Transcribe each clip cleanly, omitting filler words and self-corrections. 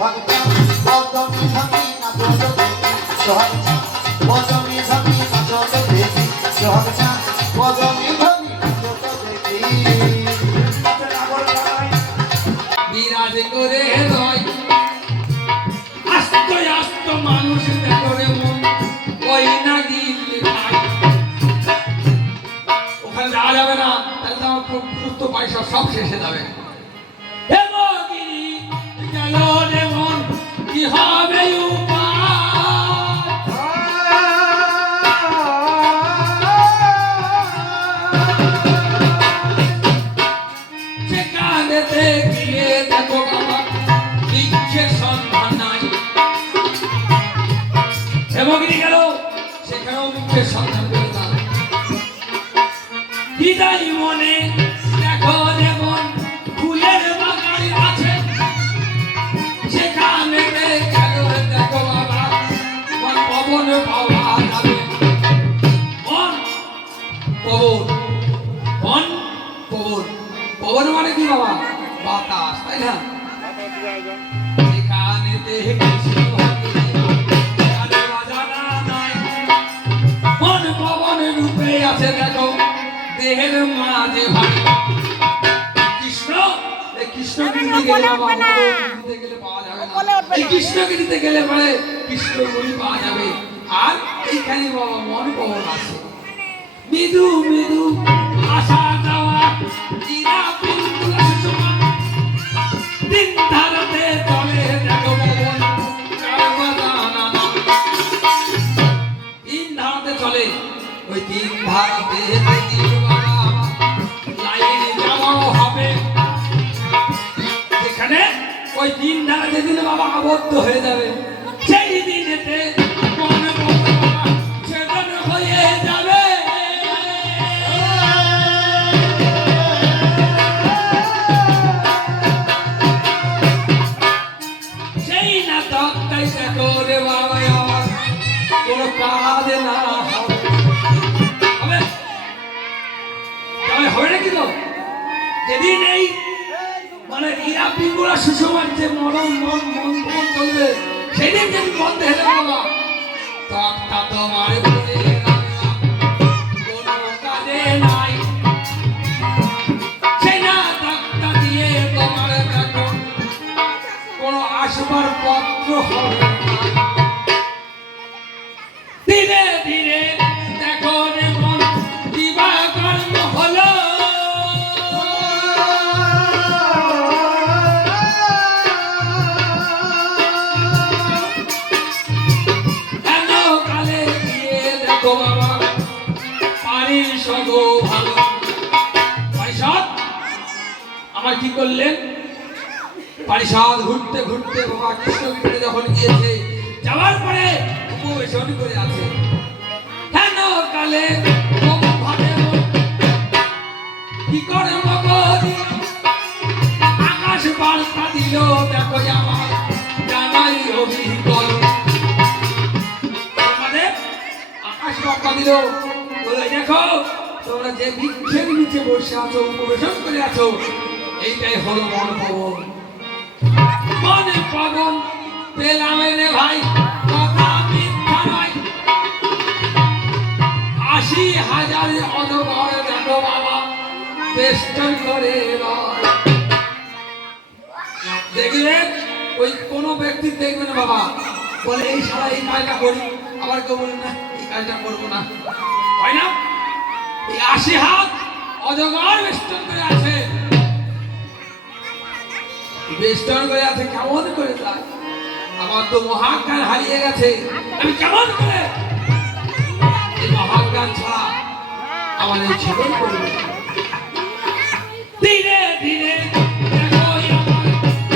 সোহাগ চাঁদ বদমি ধমি নাচত দেখি সোহাগ চাঁদ বদমি ধমি নাচত দেখি সোহাগ চাঁদ বদমি ধমি নাচত দেখি বিরাজ করে রয় আস্ত আস্ত মানুষ দেখরে মন ওই না দিল ভাই ওখানে যাওয়া যাবে না তাহলে তো আমার সুস্থ পয়সা সব শেষে যাবে গেল রে মন কি হবে সেখানেতে গিয়ে দেখো বাবা বৃক্ষের সন্ধান নাই হেমগিরি গেল সেখানেও বৃক্ষের সন্ধান পেলাম হৃদয় মনে দেখো যেমন ফুলের বাগান আছে সেখানেতে গেল দেখো বাবা মন পবন পাওয়া যাবে মন পবন মন পবন পবন মানে কি বাবা বাতাস তাই না সেখানেতে মন পবন রূপে আছে দেখো দেহের মাঝে ভাই কৃষ্ণ এই কৃষ্ণগিরিতে গেলে বাবা গিরিতে গেলে পাওয়া যাবে না এই কৃষ্ণগিরিতে গেলে পরে কৃষ্ণগুলি পাওয়া যাবে আর এইখানে বাবা মন পবন আছে মৃদু মৃদু আসা যাওয়া ইরা পিঙ্গুলা সুষমা দিন ধারাতে চলে দেখো পবন কারবাদানা দিন ধারাতে চলে ওই দিন ধারাতে দেখি বাবা লাইনে যাওয়াও হবে যেখানে ওই দিন ধারা যেদিন বাবা আবদ্ধ হয়ে যাবে সেই দিনেতে মন বাবা ছেদন হয়ে যাবে সেই না তক্তাই দেখো রে বাবা আমার কোনো কাজ না হবে নাকি তো যেদিন এই মানে ইরা পিঙ্গুলা সুষমার যে মরণ মন মন মন চলবে সেদিন যদি বন্ধ হেলে বাবা তক্তা তোমার বলে কোনো কাজে নাই সে না তক্তা দিয়ে তোমার দেখো কোনো আসবার পত্র হবে না ধীরে ধীরে দেখো রে মন দিবা কর্ম হলো কালে গিয়ে দেখো বাবা পারির সগো ভালো পারিষদ আমার কি করলেন পারিষদ ঘুরতে ঘুরতে বাবা কৃষ্ণগিরিতে যখন গিয়েছে যাওয়ার পরে উপবেশন করে আছে হেন কালে কি করে মগরি আকাশ বার্তা দিল দেখো আমার জানাই অভিজ্ঞল আমাদের আকাশ বার্তা দিল বলে দেখো তোমরা যে বৃক্ষের নিচে বসে আছো উপবেশন করে আছো এইটাই হলো মন পবন মনে পবন পেলাম রে ভাই কথা মিথ্যা নয় ৮০,০০০ অজগর দেখো বাবা বেষ্টন করে দেখলেন ওই কোন ব্যক্তি দেখবে না বাবা বলে এই সারা এই কাজটা করি আবার কেউ বলে না এই কাজটা করবো না হয় না এই ৮০ হাত অজগর বেষ্টন করে আছে বেষ্টন করে আছে কেমন করে যায় আমার তো মহাজ্ঞান হারিয়ে গেছে আমি কেমন করে এই মহাজ্ঞান ছাড়া আমার এই জীবন করবে ধীরে ধীরে দেখো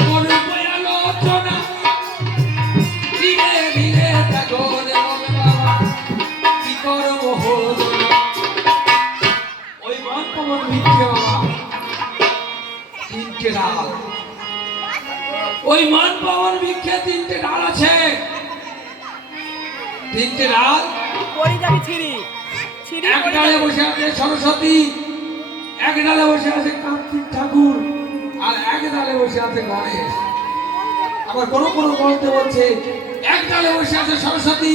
আমার করব আলোচনা ধীরে ধীরে দেখো বাবা কি করব হলো ওই মন পবন মিথ্যে বাবা তিনটে ডাল ওই মন পবন মিথ্যে তিনটে ডাল আছে তিনটে ডাল এক ডালে বসে আছে সরস্বতী এক ডালে বসে আছে কার্তিক ঠাকুর আর এক ডালে বসে আছে গণেশ আবার কোনো কোনো গ্রন্থে বলছে এক ডালে বসে আছে সরস্বতী,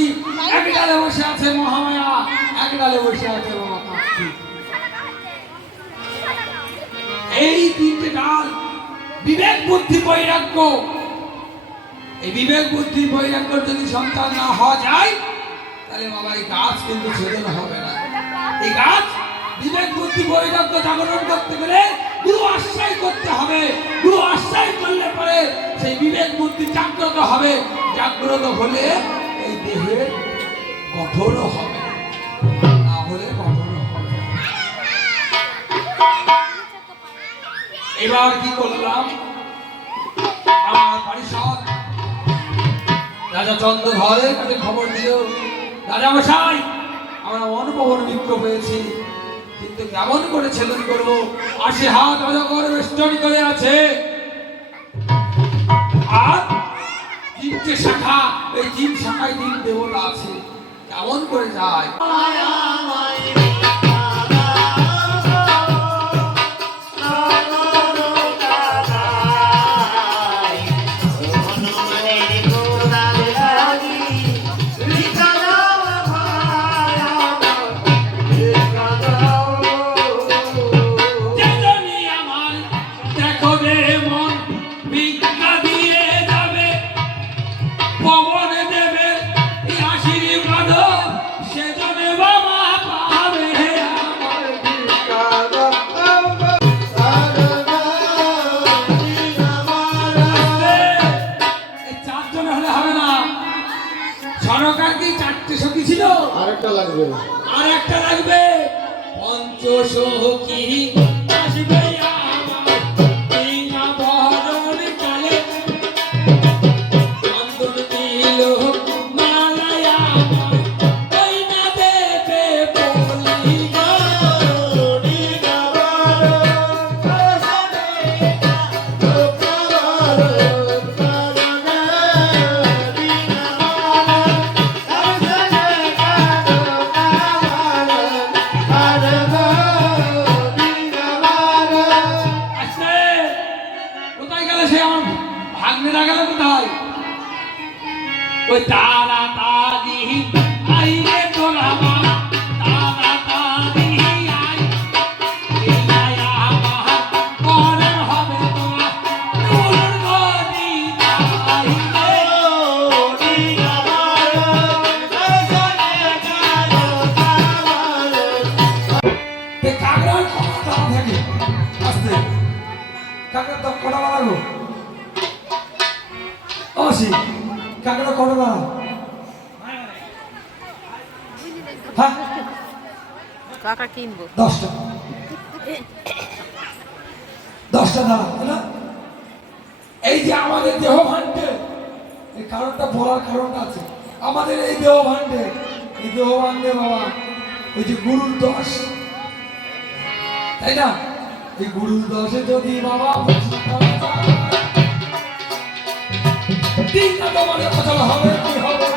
এক ডালে বসে আছে মহামায়া, এক ডালে বসে আছে বাবা কার্তিক। এই তিনটে ডাল বিবেক বুদ্ধি বৈরাগ্য, এই বিবেক বুদ্ধি বৈরাগ্যের যদি সন্তান না হওয়া যায় তাহলে বাবা এই গাছ কিন্তু ছেদন হবে না। এই গাছ বিবেক বুদ্ধি বৈরাগ্য জাগরণ করতে গেলে গুরু আশ্রয় করতে হবে। গুরু আশ্রয় করলে পরে সেই বিবেক বুদ্ধি জাগ্রত হবে। জাগ্রত হলে এই দেহের গঠন হবে, না হলে গঠন হবে। এবার কি করলাম, আমার পরিষদ রাজা চন্দ্রধরের কাছে খবর দিল, রাজা মশাই আমরা অনুপবন বিক্ষোভ হয়েছি, কিন্তু কেমন করে ছেদন করবো? ৮০ হাত অজগর বেষ্টন করে আছে, আর ৩টে শাখা, এই ৩ শাখায় ৩ দেবতা আছে, কেমন করে যায়? আরেকটা লাগবে, আরেকটা লাগবে। পঞ্চসখী আসবে আমার বিনা বরণ কালে, চন্দন দিল মালায় আমার ওই না দেবে বলি গো। ওই তারা তারি আইরে তোলা মালা, তারা তারি আই ইলায়া বাহার পরে হবে তোলা নূর গদি আইরে ওডি আমার দর্শনে গায়ো আমার। তে কাগড়ার কথা থাকে আস্তে, কাগড়া তো কড়া লাগো ওসি কাকড়া কত দাঁড়া? হ্যাঁ কাকা কিনবো 10টা, 10টা দাঁড়া না। এই যে আমাদের দেহ ভাণ্ডে, এই কারণটা বলার কারণটা আছে, আমাদের এই দেহ ভাণ্ডে, এই দেহ ভাণ্ডে বাবা ওই যে গুরুর দশ, তাই না? এই গুরুর দশে যদি বাবা দিন না তোমার অচল হবে, কি হবে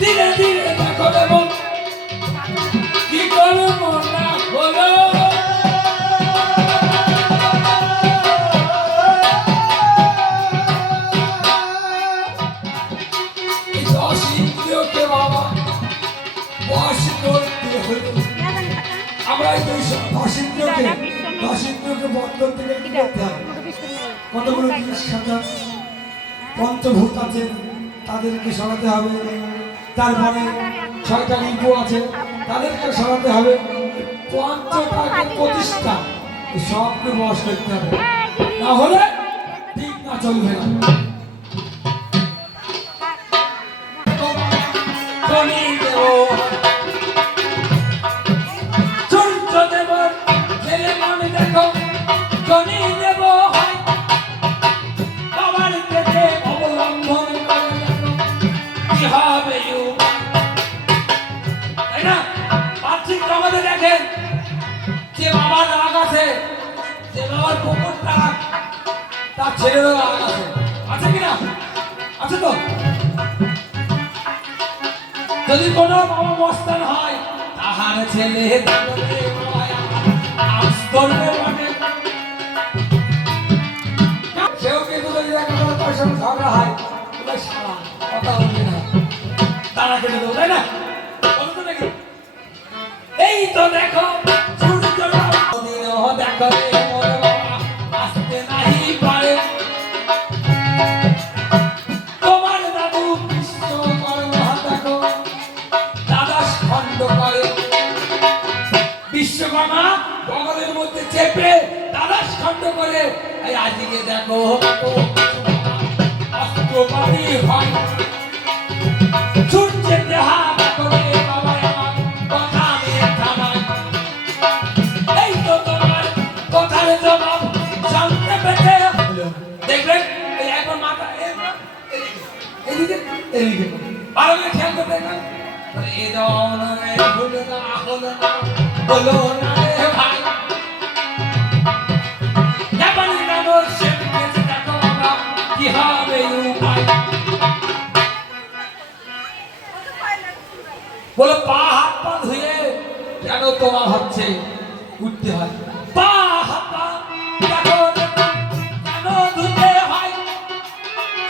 ধীরে ধীরে দেখো দেব কি করব না হলো। এই 10 ইন্দ্রিয়কে বাবা বশ করতে হলো। আমরা এই 10 ইন্দ্রিয়কে বন্ধন থেকে কি করতে হবে? কতগুলো জিনিস খাতা পঞ্চভূত আছে, তাদেরকে সরাতে হবে। তারপরে 6টা রিপু আছে, তাদেরকে সরাতে হবে। পঞ্চটাকে প্রতিষ্ঠা, সবকে বশ করতে হবে, না হলে ঠিক না চলবে না। সূর্য দেব ছেলে মনে দেখো শনি দেব হয় বাবার পেটে অবলম্বন করে কি হবে তাই না? বাহ্যিক জগতে দেখেন যে বাবার রাগ আছে, যে বাবার পুকুর রাগ, তার ছেলেরও রাগ আছে, আছে কিনা? আছে তো। যদি কোনো বাবা মস্তান হয় তাহার ছেলে করবে মানে সেও কিন্তু যদি হয় ওটা সারা কথা বলবে না তারা কেটে দেবো তাই না বলো তো নাকি এই তো দেখো সূর্য দিনও দেখো রে মোর বাবা আসতে নাহি পারে তোমার দাদু বিশ্বকর্মা দেখো দ্বাদশ খণ্ড করে বিশ্বকর্মা বগলের মধ্যে চেপে দ্বাদশ খণ্ড করে এই আজকে দেখো অস্ত্রপাতি হয় সূর্যের দেহা দেখো রে বাবা আমার কথা মিথ্যা নয় এই তো তোমার কথার জবাব জানতে পেতে দেখবেন এই একবার মাথা এদিকে এদিকে ভালো করে খেয়াল করতে না এই দাওন রে হলো না হলো না রে ভাই জাপানি নামর শেখে দেখো বাবা কি হবে উপায় বলো পা হাত পা ধুয়ে কেন তোমার হচ্ছে উঠতে হয় পা হাত পা দেখো কেন ধুতে হয়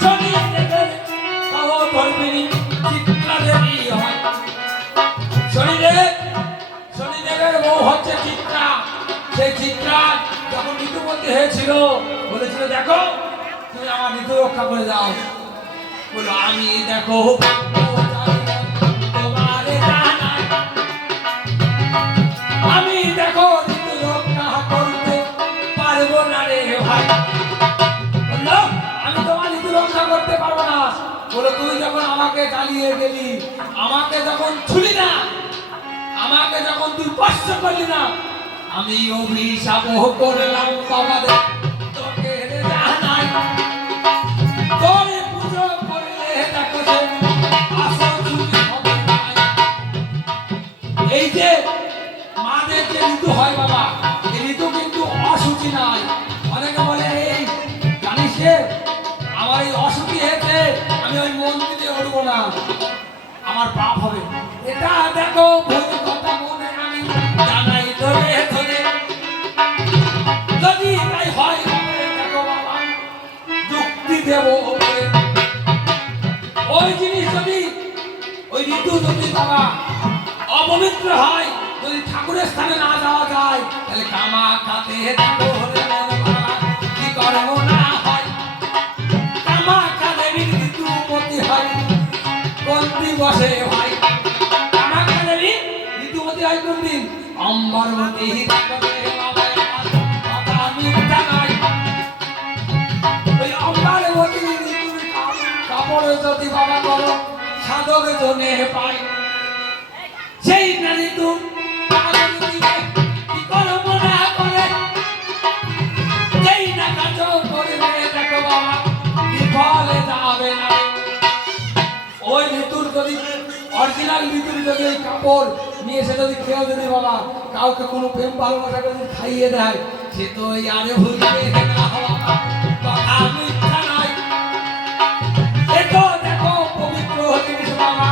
শরীরের তাও ধর্মিনী চিত্রাদেবী হয় শনিদেবের বউ হচ্ছে চিত্রা সেই চিত্রা যখন ঋতুমতি হয়েছিল বলেছিল দেখো তুমি আমার ঋতু রক্ষা করে দাও বলো আমি দেখো তোমার জানাই আমি দেখো ঋতু রক্ষা করতে পারবো না রে ভাই বললো আমি তোমার ঋতু রক্ষা করতে পারবো না বলো তুই যখন আমাকে জ্বালিয়ে গেলি আমাকে যখন ছুলি না আমাকে যখন তুই স্পর্শ করলি না আমি অভিশাপ করলাম বাবাদের তোকে জানাই তোরে পুজো করলে দেখো যে আসল চুরি হবে না এই যে মাদের যে ঋতু হয় বাবা এই ঋতু কিন্তু অসুচি নাই অনেকে বলে এই জানিস রে আমার এই অসুচি হয়েছে আমি ওই মন্দিরে উঠবো না আমার পাপ হবে এটা দেখো ভুল কথা মনে আমি জানাই ধরে ধরে যদি তাই হয় দেখো বাবা যুক্তি দেব ওই জিনিস যদি ওই ঋতু যদি বাবা অপবিত্র হয় যদি ঠাকুরের স্থানে না যাওয়া যায় তাহলে কামা খাতে দেখো হলে কি করবো না হয় কামা খাতে ঋতুমতি হয় কোন দিবসে হয় কামাখ্যা দেবী ঋতুমতি হয় কোন দিন অম্বরমতি কথা মিথ্যা নয় ওই অম্বরমতি ঋতুর কাপড়ে যদি বাবা করো সাধকের জন্য পায় সেই না ঋতু কি করবো না করে যেই না কাজ করবে দেখো বাবা বিফলে যাবে না ওই ঋতুর যদি অরিজিনাল ঋতুর যদি ওই কাপড় নিয়ে এসে যদি কেউ যদি বাবা কাউকে কোনো প্রেম ভালোবাসা যদি খাইয়ে দেয় সে তো ওই আরে ভুলবে না বাবা কথা মিথ্যা নয় দেখো দেখো পবিত্র জিনিস বাবা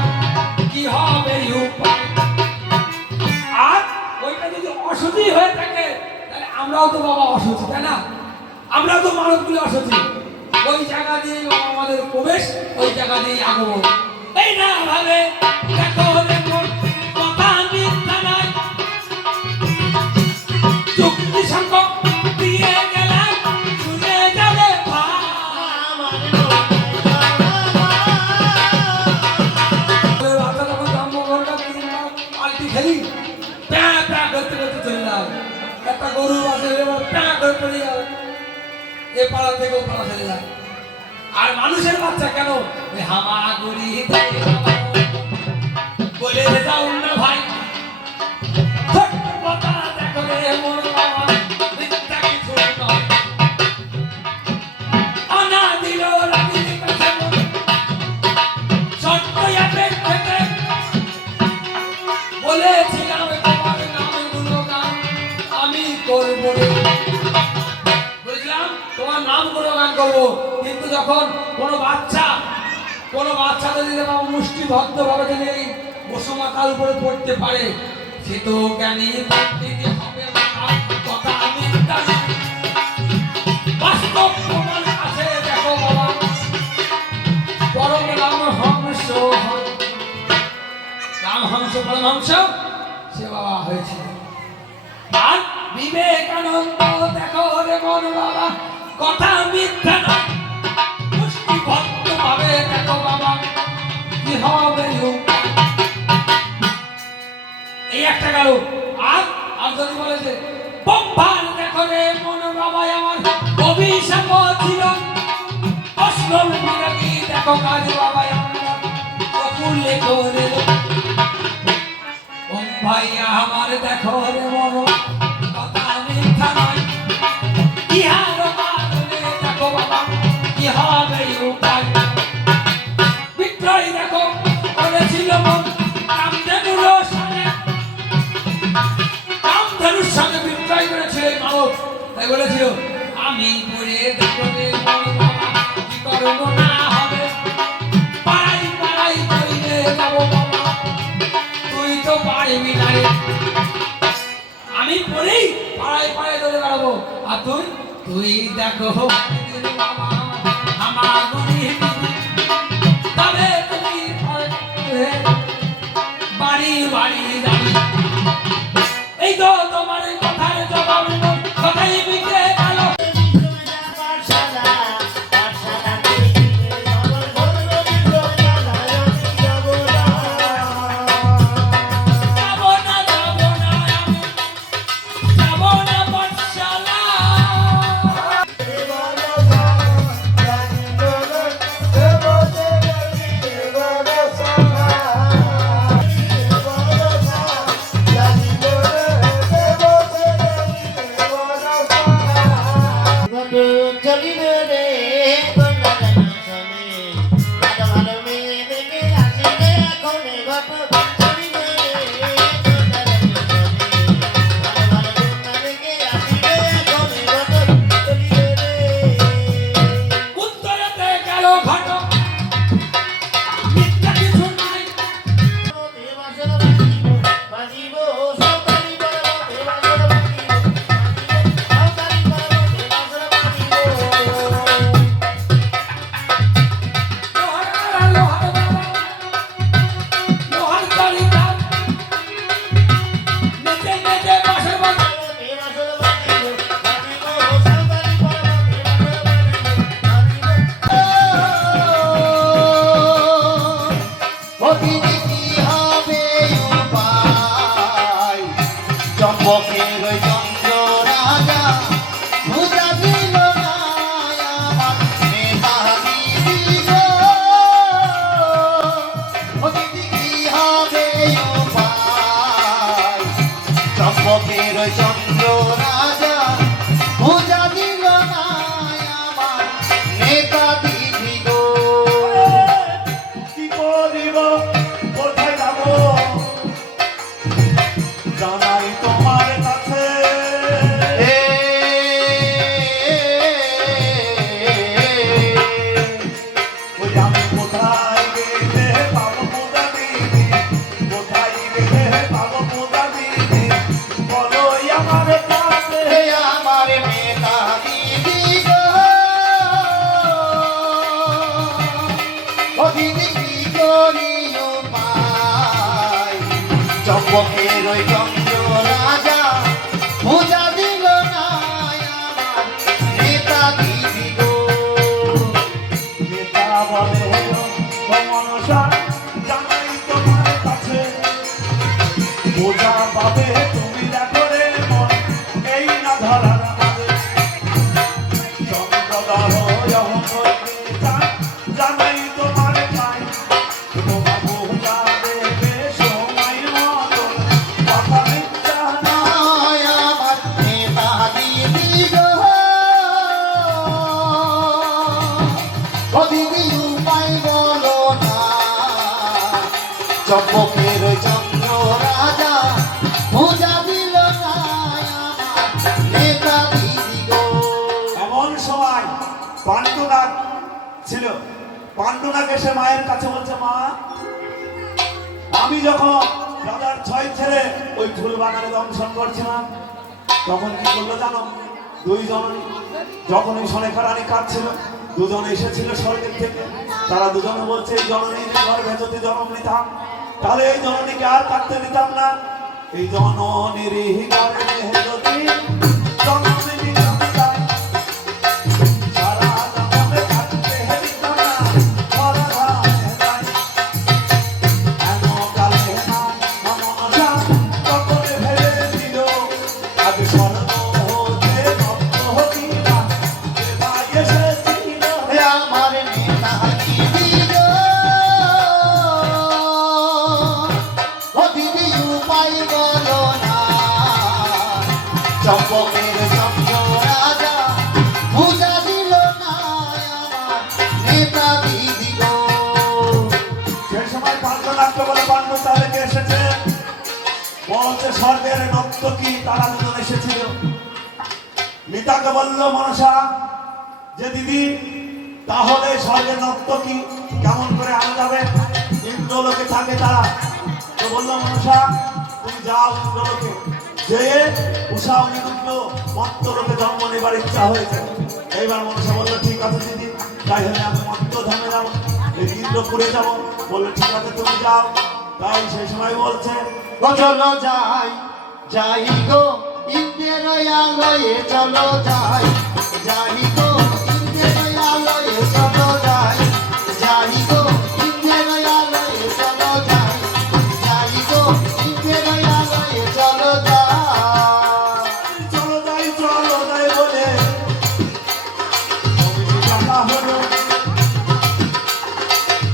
কি হবে উপায় আর ওইটা যদি অসুচি হয়ে থাকে তাহলে আমরাও তো বাবা অসুচি তাই না আমরাও তো মানবগুলি অসুচি ওই জায়গা দিয়ে আমাদের প্রবেশ ওই জায়গা দিয়ে আগমন এই না ভাবে দেখো দেখো কথা মিথ্যা নয় চুক্তি সংখ্যক দিয়ে গেলাম শুনে যাবে পাল্টি খেলি প্যা প্যা করতে করতে চলে যায় একটা গরু আছে প্যা করে পড়ে যায় এ পাড়া থেকে ও পাড়া চলে যায় আর মানুষের বাচ্চা কেন হামাগুড়ি বলে যাও না ভাই কথা দেখো রে মোর বাবা মিথ্যা কিছু নয় আনা দিল রাগিনী কাছে সত্য এপে থেকে বলেছিলাম তোমার নামে গুণগান আমি করবো বুঝলাম তোমার নাম গুণগান করবো কিন্তু যখন কোনো বাচ্চা যদি মুষ্টিবদ্ধ ভাবে যদি এই বসুমাতার উপরে পড়তে পারে সে তো জ্ঞানী পণ্ডিত হবে কথা মিথ্যা বাস্তব প্রমাণ আছে দেখো বাবা অংশ সে বাবা হয়েছিল। আর বিবেকানন্দ দেখো রে মন বাবা কথা মিথ্যা নয়, মুষ্টিবদ্ধ ভাবে দেখো বাবা কি হবে এই একটা গেল। আর আর যদি বলেছে বোম্বার দেখো রে মন বাবা আমার অভিশাপ ছিল, অশ্রম বিরোধী দেখো কাজ বাবা আমার অমূল্যে করে ভাইয়া আমার দেখো রে মন কথা মিথ্যা নয়, ইহার মানলে দেখো বাবা কি হবে উপায়। বিক্রয় দেখো করেছিল মন কামধেনুর সঙ্গে, কামধেনুর সঙ্গে বিক্রয় করেছিল এই মানব। তাই বলেছিল আমি পড়ে দেখো রে মন বাবা কি করবো না হবে, পাড়াই পাড়াই করিলে যাবো বাবা তুই তো পারবি না রে। আমি পড়েই পাড়ায় পাড়ায় ধরে বেড়াবো আর তুই তুই দেখো বাবা আমার গরিব তবে তুমি বাড়ি বাড়ি যাবি। এই তো তোমার কথার জবাব কথাই বিকে গেল। যাবো না আমি যাবো না পাঠশালা। চলিবে রে ভালো ভালো মেয়ে দেখে আসিবে এখন ঘট চলিবে রে ভালো ভালো মেয়ে দেখে আসিবে এখন ঘট চলিবে রে। উত্তরেতে গেল ঘটক মিথ্যা কিছু নাই, দেবাসের বাজিব সরকারি বড় দেবাসের বাজিব সরকারি বড় দেবাসের বাজিব। লোহার কালিকা নেচে নেচে বাঁশের বাজা চম্পকের চন্দ্র রাজা পূজা দিল না আমার নেতা দিদি গো। ও দিদি কি হবে উপায়, চম্পকের চন্দ্র রাজা পূজা দিল না আমার নেতা দিদি গো। কি করিব কোথায় যাব জানাই তোমার কাছে, ওই আমি কোথায় গেলে পাবো মোদা দিদি, কোথায় গেলে পাবো মোদা দিদি বলো আমার কাছে। আমার নেতা দিদি গো। ও দিদি কি করি উপায়, চম্পকের ওই চন্দ্র রাজা পূজা দিল না আমার নেতা দিদি গো। নেতা বলে মনসা জানাই তোমার কাছে, বোঝা পাবে তুমি দেখো রে মন এই না ধরার মাঝে, চন্দ্রদাহ জানাই তোমার চাই, তোমার বোঝা দেবে সময় মতো কথা মিথ্যা না। আমার নেতা দিদি গো। ও দিদি উপায় বলো না, চম্পকের চন্দ্র রাজা পূজা দিল না আমার নেতা দিদি গো। এমন সময় পাণ্ডুনাগ ছিল, পাণ্ডুনাগ এসে মায়ের কাছে বলছে মা আমি যখন রাজার ছয় ছেড়ে ওই ফুল বাগানে দংশন করছিলাম তখন কি করলো জানো, দুইজন যখন ওই সনেখা রানী কাঁদছিল দুজন এসেছিল স্বর্গের থেকে, তারা দুজনে বলছে জননী ঘর ভেতরে জনম নিতাম তাহলে এই জননীকে আর কাটতে দিতাম না। এই জননীর হৃদয়ে যদি জননী দিতাম তাই, সারা জনমে কাটতে দিতাম না ধরাধামে তাই। এন কালে না মনসা তখন ভেবে দিল, আজ স্বর্ণ হতে রত্ন হতিনা দেবা এসেছিল। হে আমার নেতা কি দিল ও দিদি উপায় বলো না, চম্পকের চম্প রাজা পূজা দিল না আমার নেতা দিদি গো। সেই সময় পাণ্ডনাট্য বলে পাণ্ডু তাদেরকে এসেছে, বলছে স্বর্গের নর্তকী তারা দুজন এসেছিল। মিতাকে বলল মনসা যে দিদি তাহলে স্বর্গের নর্তকী কেমন করে আনা যাবে, ইন্দ্রলোকে থাকে তারা। তো বললো মনসা তুমি যাও ইন্দ্রলোকে, যে উষা অনিরুদ্ধ মত্তলোকে জন্ম নেবার ইচ্ছা হয়েছে। এইবার মনসা বললো ঠিক আছে দিদি, তাই হলে আমি মত্তধামে যাবো, এই ইন্দ্রপুরে যাবো। বললো ঠিক আছে তুমি যাও। তাই সেই সময় বলছে ও চলো যাই যাই গো ইন্দ্রের আলোয়ে চলো যাই যাই গো ইন্দ্রের আলোয়ে চলো যাই যাই গো ইন্দ্রের আলোয়ে চলো যাই যাই গো ইন্দ্রের আলোয়ে চলো যাই। চলো যাই বলে কমিটি ডাকা হলো।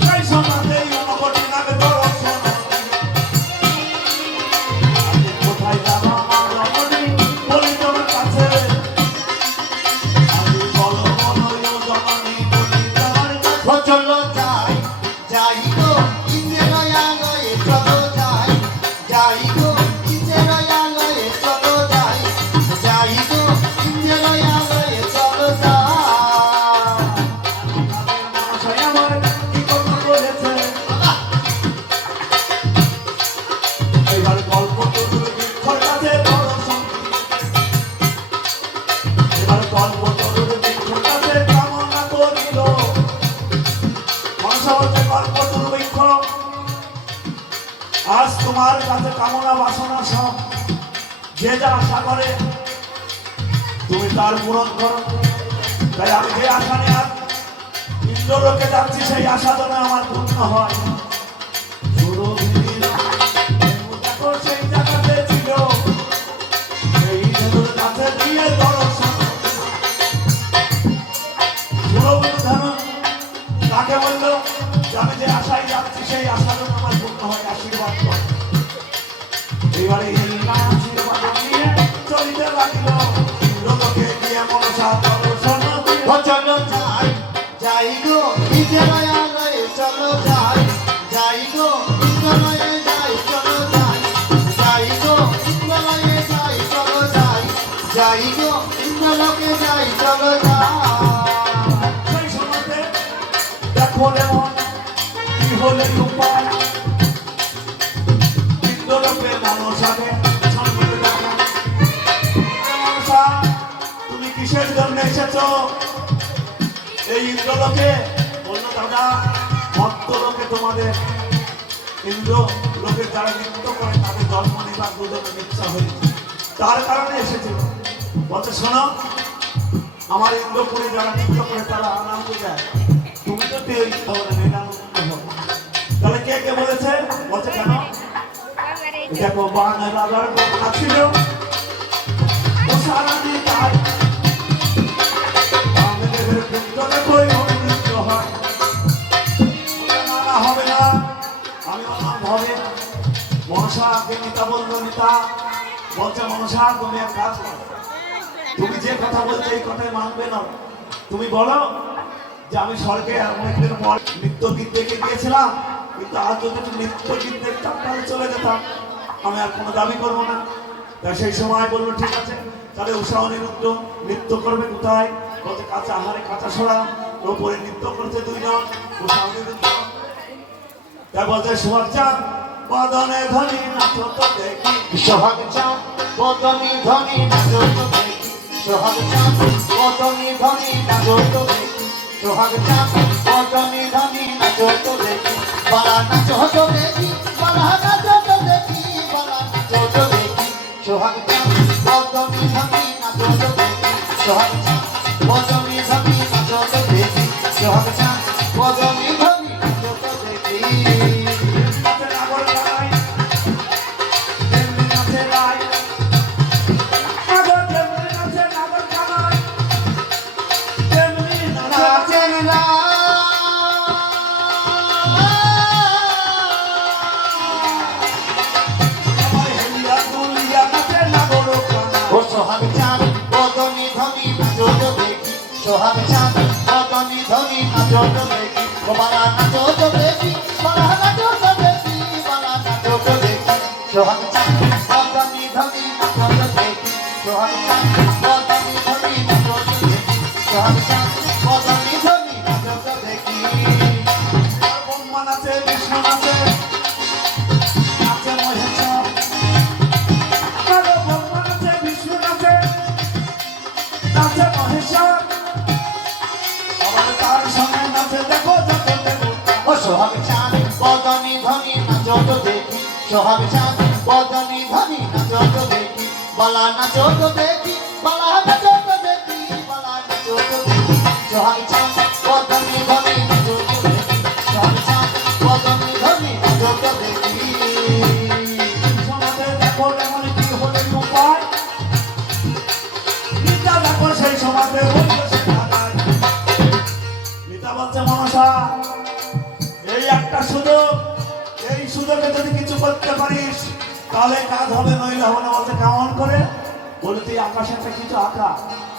সেই সময়তেই অনুকটি নামে দর্শন। আজকে কোথায় যাবো আমার রমণী, বলি তোমার কাছে। আজকে বলো বলো ও জননী, বলি তোমার কাছে। ও চলো যাই যাই গো ইন্দ্রের আলোয়ে চলো যাই যাই গো ইন্দ্রের আলোয়ে চলো যাই যাই গো ইন্দ্রের আলোয়ে চলো যাই। তাদের মনসাই আমার কি কথা বলেছে। এবার গল্প তরুর বৃক্ষর কাছে দর্শন। এবার গল্প তরুর বৃক্ষর কাছে কামনা করিল। মনসা বলছে গল্প তরু বৃক্ষ, আজ তোমার কাছে কামনা বাসনা সব, যে যা আশা করে তুমি তার পূরণ করো। তাই আমি যে আশা নিয়ে আজ ইন্দ্রলোকে যাচ্ছি, সেই আশা যেন আমার পূর্ণ হয়। সুরভির দেখো সেই জায়গাতে ছিল, সেই ধনুর কাছে দিয়ে দর্শন। সুরভির ধনু তাকে বললো যে আমি যে আশায় যাচ্ছি, সেই আশা যেন আমার পূর্ণ হয়, আশীর্বাদ কর। এবারে ইন্দ্র আশীর্বাদ নিয়ে চলিতে লাগিল। ইন্দ্রলোকে গিয়ে মনসা দর্শন দিল। ও চলো যাই যাই গো ইন্দ্রের আলোয়ে চলো যাই যাই গো ইন্দ্রলয়ে যাই চলো যাই যাই গো ইন্দ্রলয়ে যাই চলো যাই যাই গো ইন্দ্রলোকে যাই চলো যাই। সেই সময়তে দেখো লেমন কি হলে উপায়। ইন্দ্রলোকে মনসাকে সম্মিলিত দেখো। মনসা তুমি কিসের জন্য এসেছো এই ইন্দ্রলোকে? বললো দাদা মত্তলোকে তোমাদের ইন্দ্র লোকের যারা নৃত্য করে তাদের জন্ম নেবার দুজনের ইচ্ছা হয়েছে, তার কারণে এসেছিল। বলতে শোনো, আমার ইন্দ্রপুরে যারা নৃত্য করে তারা আনন্দ দেয়, তুমি তো এই ধরনের নিরানন্দ হবে। তাহলে কে কে বলেছে? বলছে কেন? দেখো বান রাজার কন্যা ছিল, ও সারা দিয়ে তাই বামদেবের পুত্র দেখো অনিরুদ্ধ হয়। না না হবে না, আমি আমার ভাবে মনসাকে নিতা বললো। নিতা বলছে মনসা তুমি এক কাজ করো, তুমি যে কথা বলছো এই কথাই মানবে না। তুমি বলো যে আমি স্বর্গে অনেকদিন পর নৃত্য গীত দেখে গিয়েছিলাম, কিন্তু আজ যদি একটু নৃত্য গীত দেখতাম তাহলে চলে যেতাম, আমি আর কোনো দাবি করবো না। তাই সেই সময় বললো ঠিক আছে, তাহলে উষা অনিরুদ্ধ নৃত্য করবে কোথায়? বলছে কাঁচা আহারে কাঁচা সরা, ওপরে নৃত্য করছে দুইজন উষা অনিরুদ্ধ। তাই বলছে সোহাগ চাঁদ বদনে ধনী নাচো তো দেখি, সোহাগ চাঁদ বদনি ধনী নাচো তো দেখি, সোহাগ চাঁদ বদনি ধনী নাচো তো দেখি, সোহাগ চাঁদ বদনি ধনী নাচো তো দেখি, বালা নাচো তো দেখি, বালা বালা নাচো তো দেখি বালা নাচো তো দেখি সোহাগ চাঁদ বদমি ধমি নাচো তো দেখি সোহাগ চাঁদ বদমি ধমি নাচো তো দেখি সোহাগ চাঁদ বদমি ধমি নাচো তো দেখি নাচে নাগর গায়, তেমনি নাচে রায়। নাগর যেমনি নাচে নাগর গায়, তেমনি নাচে নাচেন না আমার হেলিয়া দুলিয়া নাচে নাগর গায়। ও সোহাগ চাঁদ বদমি ধমি নাচো তো দেখি সোহাগ চাঁদ বদমি ধমি নাচো তো দেখি ও বালা নাচো তো দেখি বালা নাচো তো দেখি বালা নাচো তো দেখি সোহাগ চাঁদ বদমি ধমি নাচো তো দেখি সোহাগ চাঁদ বদমি ধমি নাচো তো দেখি সোহাগ চাঁদ বদমি ধমি নাচো তো দেখি আর ব্রহ্মা নাচে, বিষ্ণু নাচে, নাচে মহেশ্বর। আর ব্রহ্মা নাচে, বিষ্ণু নাচে, নাচে মহেশ্বর। আবার তার সঙ্গে নাচে দেখো যত দেবতা। ও সোহাগ চাঁদ বদমি ধমি নাচো তো দেখি সোহাগ চাঁদ বদমি ধমি নাচো তো দেখি বালা নাচো তো দেখি বালা নাচো তো দেখি বালা নাচো তো দেখি সোহাগ চাঁদ বদমি ধমি নাচো তো দেখি সোহাগ চাঁদ বদমি ধমি নাচো তো দেখি সমাজে দেখো এমন কি হলে উপায়। গীতা দেখো সেই সমাজে হইল সে ঢাকায়। গীতা বলছে মনসা, এই একটা সুযোগ, এই সুযোগে যদি কিছু করতে পারিস তাহলে কাজ হবে, নইলে হবে না। বলছে কেমন করে? বলে তুই আকাশে একটা কিছু আঁকা।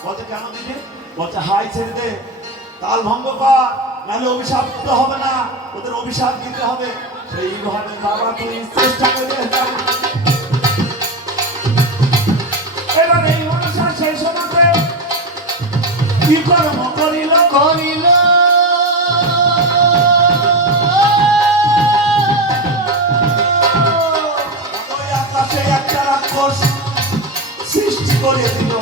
বলছে কেন দিদি? বলছে হাই ছেড়ে দে, তাল ভঙ্গ কর, নাহলে অভিশাপ দিতে হবে না, ওদের অভিশাপ দিতে হবে। সেইভাবে বাবা তুই চেষ্টা করে দেখ। এবার এই মনসা সেই সমাজে কি কর্ম করিল? করিল ওই আকাশে একটা রাক্ষস সৃষ্টি করে দিল।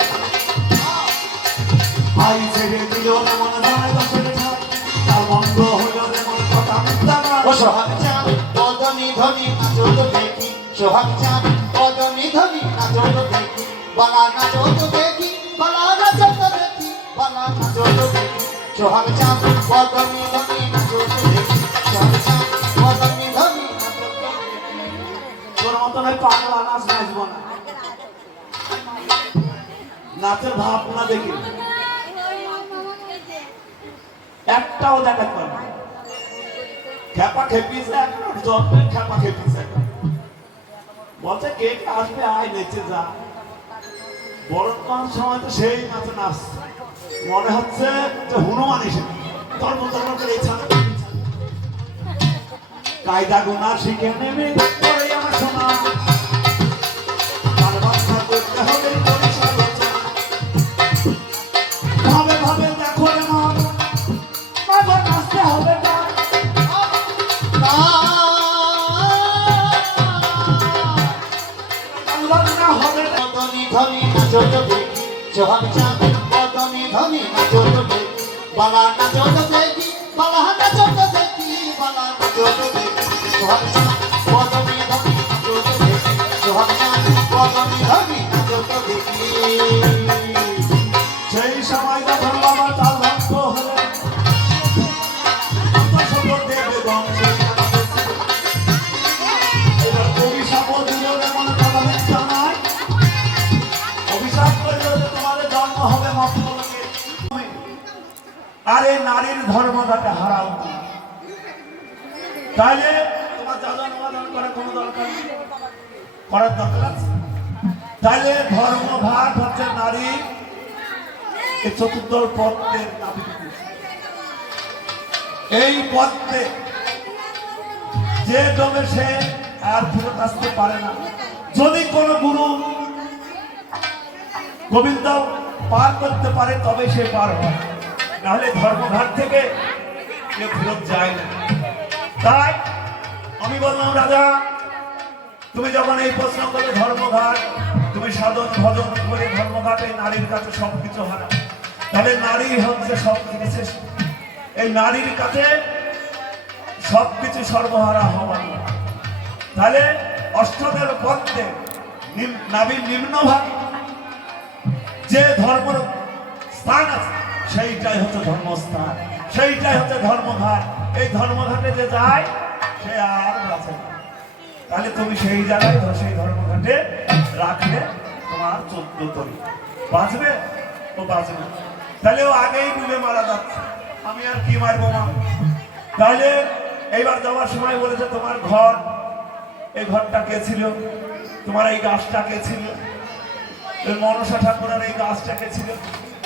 আই ছেড়ে দিল এমন জানাই দশের ঠাই, তার বন্ধ হইল এমন কথা মিথ্যা ও নয়। সোহাগ চাঁদ বদমি ধমি নাচো তো দেখি সোহাগ চাঁদ বদমি ধমি নাচো তো দেখি বালা নাচো তো দেখি বালা নাচো তো দেখি বালা নাচো তো দেখি সোহাগ চাঁদ বদমি ধমি নাচো তো দেখি সোহাগ চাঁদ বদমি ধমি নাচো তো দেখি তোর মতো নয় পাগলা নাচ নাচব না, নাচের ভাব না দেখি একটাও দেখাতে পারবে না। খেপা খেপিছে একটা, জন্মের খেপা খেপিছে একটা। বলছে কে কে আসবে আয় নেচে যা। বরণ করার সময় তো সেই নাচে নাচ, মনে হচ্ছে যে হনুমান এসে ধর্ম ধর্ম করে এই ছাড়া কায়দা গুণা শিখে নেবে পরে আমার সোনা। আর বাচ্চা করতে হবে পরিচালনা। ভাবে ভাবে দেখো এমন বাবা নাচতে হবে তার। না হবে না। বদমি ধমি নাচো তো দেখি সোহাগ চাঁদ বদমি ধমি নাচো তো দেখি বালা নাচো তো দেখি বালা নাচো তো দেখি বালা নাচো তো দেখি সোহাগ চাঁদ বদমি ধমি নাচো তো দেখি সোহাগ চাঁদ বদমি ধমি নাচো তো দেখি সেই সময় যখন বাবা তাল ভক্ত হলে দেবে বংশে এবার অভিশাপ দিল এমন কথা মিথ্যা নয়। অভিশাপ করল যে তোমাদের জন্ম হবে মক্তলোকে। আরে নারীর ধর্মটাকে হারাও না, তাইলে তোমার যাজন মাজন করার কোনো দরকার নেই, করার দরকার আছে। তাইলে ধর্মঘাট হচ্ছে নারী এই চতুর্দল পদ্মের নাবিক। এই পদ্মে যে ডোবে সে আর ফেরত আসতে পারে না। যদি কোনো গুরু গোবিন্দ পার করতে পারে তবে সে পার হয়, নাহলে ধর্মঘাট থেকে কেউ ফেরত যায় না। তাই আমি বললাম রাজা, তুমি যখন এই প্রশ্ন করলে ধর্মঘাট, তুমি সাধন ভজন করে ধর্মঘাটে নারীর কাছে সবকিছু হারা, তাহলে নারী হচ্ছে সব থেকে শ্রেষ্ঠ। এই নারীর কাছে সবকিছু সর্বহারা হওয়া, তাহলে অষ্টদের পদ্মে নাভির নিম্নভাগ যে ধর্ম স্থান আছে সেইটাই হচ্ছে ধর্মস্থান, সেইটাই হচ্ছে ধর্মঘাট। এই ধর্মঘাটে যে যায় সে আর বাঁচে না। তাহলে তুমি সেই জায়গায় সেই ধর্মঘাটে রাখলে তোমার 14 তরি বাঁচবে, ও বাঁচবে। তাহলে ও আগেই ডুবে মারা যাচ্ছে, আমি আর কি মারবো মা। তাহলে এইবার যাওয়ার সময় বলেছে তোমার ঘর, এই ঘরটা কে ছিল, তোমার এই গাছটা কে ছিল, এই মনসা ঠাকুরের এই গাছটা কে ছিল,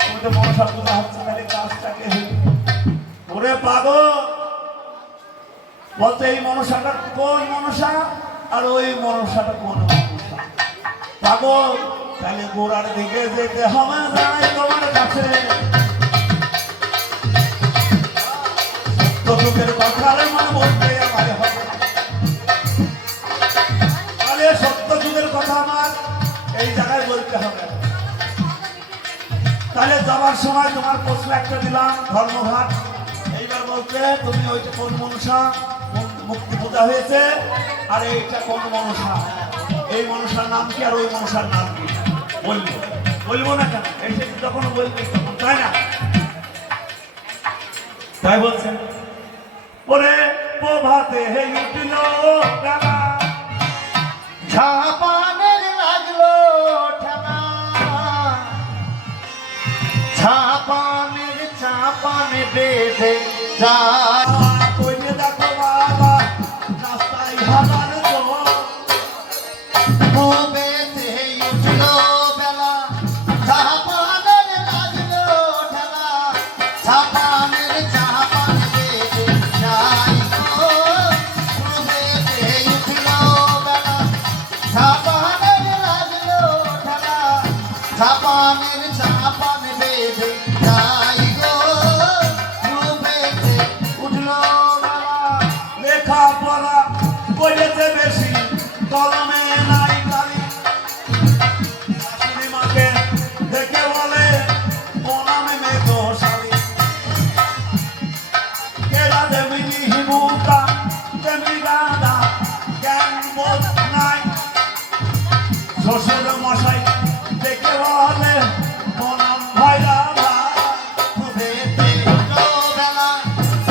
তুমি তো মনসা পূজা হচ্ছে, তাহলে গাছটা কে হলো? ওরে পাগল, বলতে এই মনসাটা কোন মনসা আর ওই মনসাটা কোন মনসা? পাগল, তাহলে গোড়ার দিকে যেতে হবে যাই তোমার কাছে। সত্যযুগের কথার মনে বলতে আমার হবে, তাহলে সত্যযুগের কথা আমার এই জায়গায় বলতে হবে। তাহলে যাবার সময় তোমার প্রশ্ন একটা দিলাম ধর্মঘাট, এইবার বলতে তুমি ওইটা কোন মনসা, মুক্তি পূজা হয়েছে, আর এইটা কোন মনসা, এই মনসার নাম কি আর ওই মনসার নাম কি বলবো, বলবো না কেন? এইটা যখন বলবি তখন, তাই না? তাই বলছেন ওরে প্রভাতে হে উঠল ডানা, ঝাপানের লাগলো ঠেলা, ঝাপানের চাপানে বেঁধে যায়। কইলে দেখো বাবা রাস্তায় হাজার জল, বেঁধে উঠলো বেলা, ঝাপানের লাগলো ঠেলা, ঝাপানের চাপান বেঁধে যায় গো। বেঁধে উঠলো বেলা, ঝাপানের লাগলো ঠেলা, ঝাপানের চাপান বেঁধে যায় গো। বেঁধে উঠলো বেলা, লেখা পড়া করেছে বেশি, কলমে নাই কালি। শাশুড়ি মাকে দেখে বলে প্রণামে মেঘো শালি, কেরা দেবিনি হিমুকা তেমনি গাদা, জ্ঞান বোধ নাই। শ্বশুর মশাই দেখে বলে প্রণাম ভাইরা ভাই। বেঁধে উঠলো বেলা,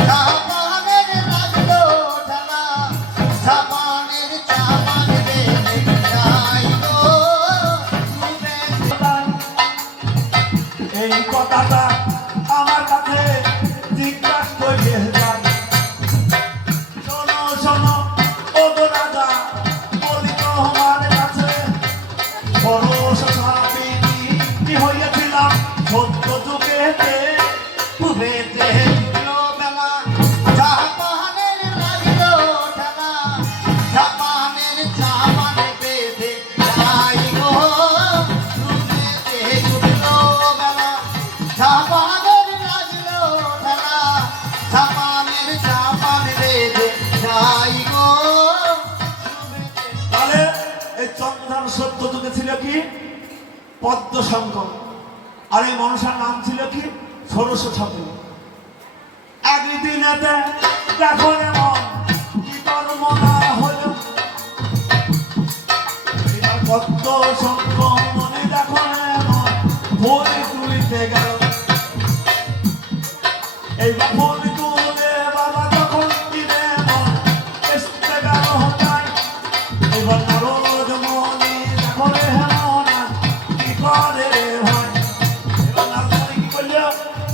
ঝাপানের লাগলো ঠেলা, ঝাপানের চাপান বেঁধে যায় গো। এই কথাটা আমার কাছে জিজ্ঞাসা করে যায়, শোনো শোনো ও গো রাজা, বলি তোমার কাছে বড় স্বামী কি হইয়াছিলাম সত্য যুগেতে। বেঁধে উঠলো বেলা, ঝাপানের লাগলো ঠেলা, ঝাপানের চাপান বেঁধে যায় গো। বেঁধে উঠলো বেলা, ঝাপানের লাগলো ঠেলা, ঝাপানের চাপান বেঁধে যায় গো। তাহলে এই চন্দ্রার সত্য যুগে ছিল কি পদ্ম শঙ্কর, আর এই মনসার নাম ছিল কি ষোড়শ ঠাকুর। একদিনেতে দেখো এমন কি কর্ম না হলো, এইবার পদ্ম শঙ্কর মনে দেখো এমন ভুল তুলিতে গেল। এইবার ভুল তুলে বাবা যখন কিনে মন এসতে গেল হতায়। এবার নারদ মনে দেখো রে হেমনা কি করে রে ভাই। এবার নারদ মনে কি করলো,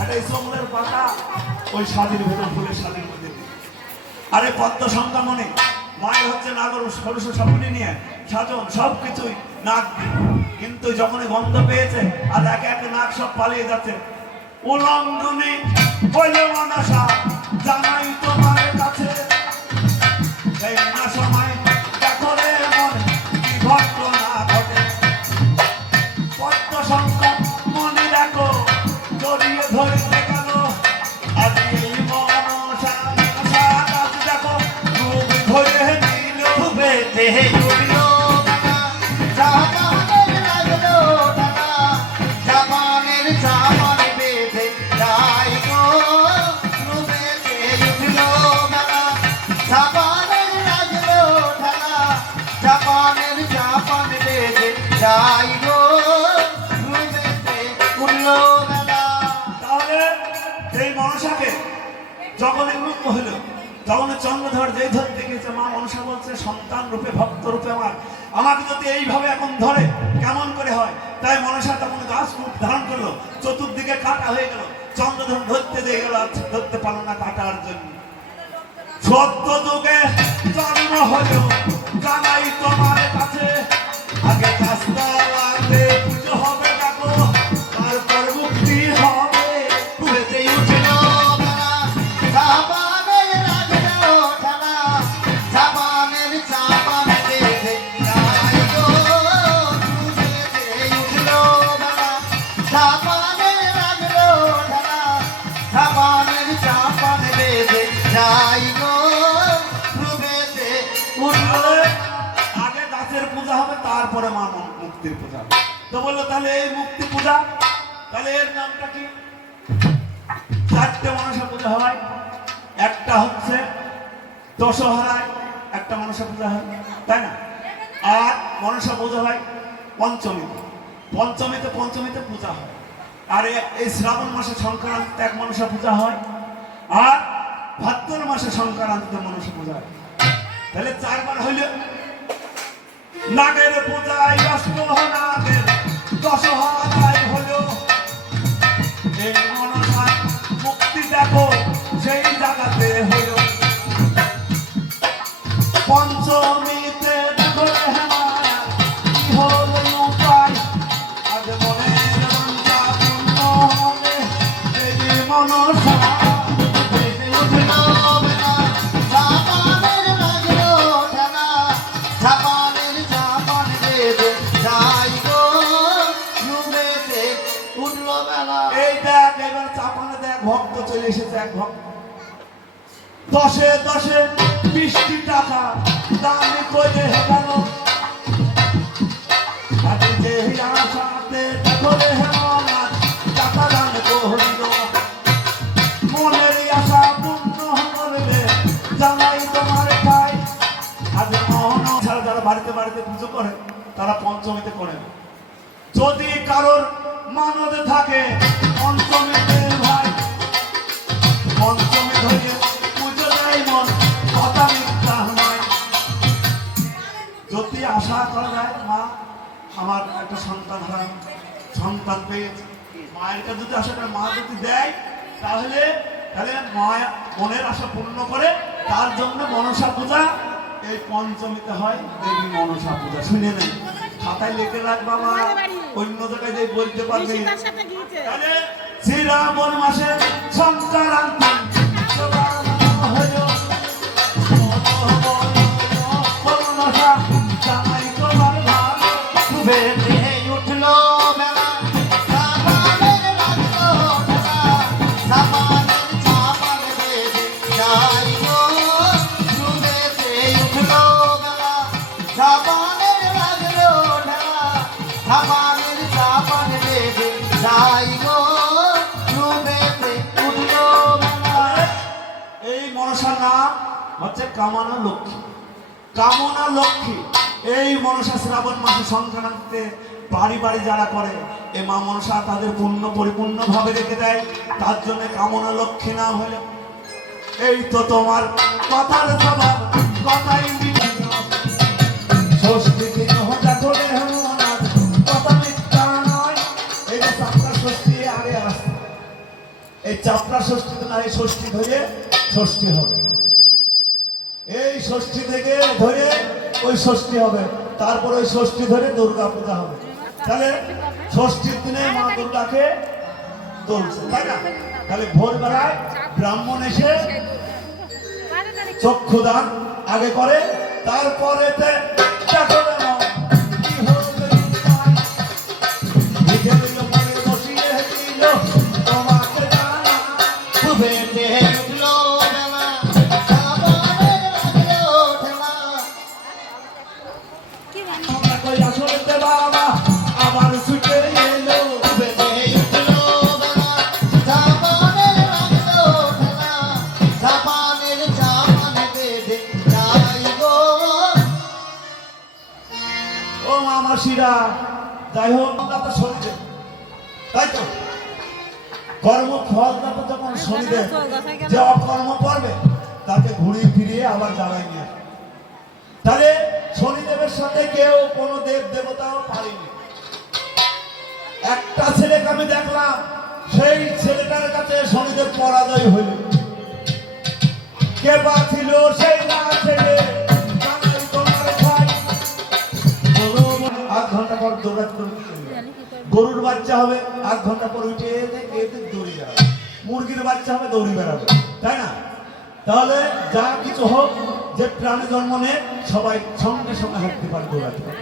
একটা ইসমুলের পাতা ওই শাদির ভেতর ফুলের শাদির মধ্যে দিল। আরে পদ্ম সংখ্যা মনে মায়ের হচ্ছে নাগর ষোড়শ সাপুনি নিয়ে সাজন সব কিছুই নাক দিল, কিন্তু যখনই গন্ধ পেয়েছে আর একে একে নাক সব পালিয়ে যাচ্ছে। উলঙ্ঘনে বলে মনসা জানাই তোমার কাছে, সেই না সময় দেখো রে মন কি ঘটনা ঘটে। পদ্ম সংখ্যা মনে দেখো জড়িয়ে ধরতে গেল, আজ এই মনসা মনসা গাছ দেখো রূপ ধরে নিল। বেঁধে উঠলো বেলা, ঝাপানের লাগলো ঠেলা, ঝাপানের চাপান বেঁধে যায় গো। বেঁধে উঠলো বেলা, ঝাপানের লাগলো ঠেলা, যখন এগুলো হলো তখন চন্দ্রধর যেই ধরতে গেছে মা মনসা বলছে সন্তান রূপে ভক্ত রূপে আমাকে যদি এইভাবে এখন ধরে কেমন করে হয়। তাই মনসা তখন গাছ রূপ ধারণ করলো, চতুর্দিকে কাটা হয়ে গেল, চন্দ্রধর ধরতে দিয়ে গেল, ধরতে পারলো না কাটার জন্য। সত্য যুগে জন্ম হলো জানাই তোমার কাছে, আগে কাজটা লাগবে পুজো হবে দেখো, তারপর মুক্তি হবে। উড়েতে উঠলো বেলা, চাপানের রাগলো ঠেলা, চাপানের চাপান বেঁধে যাই গো। উড়েতে উঠলো বেলা, চাপানের রাগলো ঠেলা, চাপানের চাপান বেঁধে যাই গো। উড়েতে উঠলো আগে গাছের পূজা হবে, তারপরে মা মুক্তির পূজা। তো বললো তাহলে এই মুক্তি পূজা, তাহলে এর নামটা কি? চারটে মনসা পূজা হয়, একটা হচ্ছে দশহরায় একটা মনসা পূজা হয়, তাই না? আর মনসা পূজা হয় পঞ্চমীতে, পঞ্চমীতে পূজা হয়। আর এই শ্রাবণ মাসে সংক্রান্তিতে এক মনসা পূজা হয়, আর ভাদ্র মাসে সংক্রান্তিতে মনসা পূজা হয়। তাহলে চারবার হইল। নাগের পূজায় ব্যস্ত নাগের দশহরায় হলো এই মনসার মুক্তি দেখো সেই জায়গাতে হলো। পঞ্চমীতে দেখো হেমায়া কি হলো উপায়, আজ মনের বাঞ্ছা পূর্ণ হবে দেবী মনসা। উড়েতে উঠলো বেলা, চাপানের রাগলো ঠেলা, চাপানের চাপান বেঁধে যাই গো। উড়েতে উঠলো বেলা। এই দেখ এবার চাপানে দেখ ভক্ত চলে এসেছে, এক ভক্ত। দশে 20টি টাকা দামি করে গেল, আজ যে আশাতে দেখো রে হেমনাথ টাকা দান করিল। মনের আশা পূর্ণ করবে জানাই তোমার ঠাই। আজ মন ছাড়া যারা বাড়িতে বাড়িতে পুজো করে তারা পঞ্চমীতে করে না। যদি কারোর মানদ থাকে পঞ্চমীতে ভাই, পঞ্চমী ধরে পুজো দেয় মন, কথা মিথ্যা নয়। যদি আশা করা যায় মা আমার একটা সন্তান পেয়েছে, মায়ের কাছে যদি আশা করে মা যদি দেয় তাহলে মা মনের আশা পূর্ণ করে। তার জন্য মনসা পূজা এই পঞ্চমীতে হয়, দেবী মনসা পূজা। শুনে নেই, খাতায় লিখে রাখ বাবা, অন্য জায়গায় যে বলতে পারবি। তাহলে শ্রাবণ মাসে সংক্রান্তি জানাই তোমার ভালো। উড়েতে উঠলো বেলা, চাপানের রাগলো ঠেলা, চাপানের চাপান বেঁধে যাই গো। উড়েতে উঠলো বেলা, চাপানের রাগলো ঠেলা, চাপানের চাপান বেঁধে যাই গো। উড়েতে উঠলো বেলা। এই মনসার নাম হচ্ছে কামনা লক্ষ্মী। কামনা লক্ষ্মী এই মনসা শ্রাবণ মাসে সংক্রান্তিতে বাড়ি বাড়ি যারা করে এ মা মনসা তাদের পরিপূর্ণ ভাবে রেখে দেয়। তার জন্য কামনা লক্ষ্মী নাম হলো। এই তো তোমার কথার জবাব, কথাই ষষ্ঠী দিন হঠাৎ করে হেমনাথ কথা মিথ্যা নয়। এই যে চাপড়া ষষ্ঠী আগে আসছে, এই চাপড়া ষষ্ঠী না, এই ষষ্ঠী ধরে ষষ্ঠী হবে। এই ষষ্ঠী থেকে ধরে ওই ষষ্ঠী হবে, তারপর ওই ষষ্ঠী ধরে দুর্গা পূজা হবে। তাহলে ষষ্ঠীর দিনে মা দুর্গাকে তুলছে, তাই না? তাহলে ভোরবেলায় ব্রাহ্মণ এসে চক্ষুদান আগে করে, তারপরে তোমাকে জানা। উড়েতে উঠলো বেলা, চাপানের রাগলো ঠেলা, আসলে বাবা আবার ছুটে এলো। উড়েতে উঠলো বেলা, চাপানের রাগলো ঠেলা, চাপানের চাপান বেঁধে যাই গো। ও মামাসিরা, যাই হোক আমরা তো শরীরে, তাই তো কর্মফলটা তো যখন শনিদেব যে অকর্ম করবে তাকে ঘুরিয়ে ফিরিয়ে আবার জ্বালায় নিয়ে আসবে। তাহলে শনিদেবের সাথে কেউ কোনো দেব দেবতাও পারেনি। একটা ছেলেকে আমি দেখলাম, সেই ছেলেটার কাছে শনিদেব পরাজয় হইল। কে বা ছিল সেই না ছেলে, জানাই তোমার ভাই। আধ ঘন্টা পর দৌড়াতে গরুর বাচ্চা হবে, আধ ঘন্টা পর উঠে দৌড়ে যাবে। মুরগির বাচ্চা হবে, দৌড়ি বেড়াবে, তাই না? তাহলে যা কিছু হোক, যে প্রাণী জন্ম নেয় সবাই সঙ্গে সঙ্গে হাঁটতে পারে, দৌড়াতে পারে।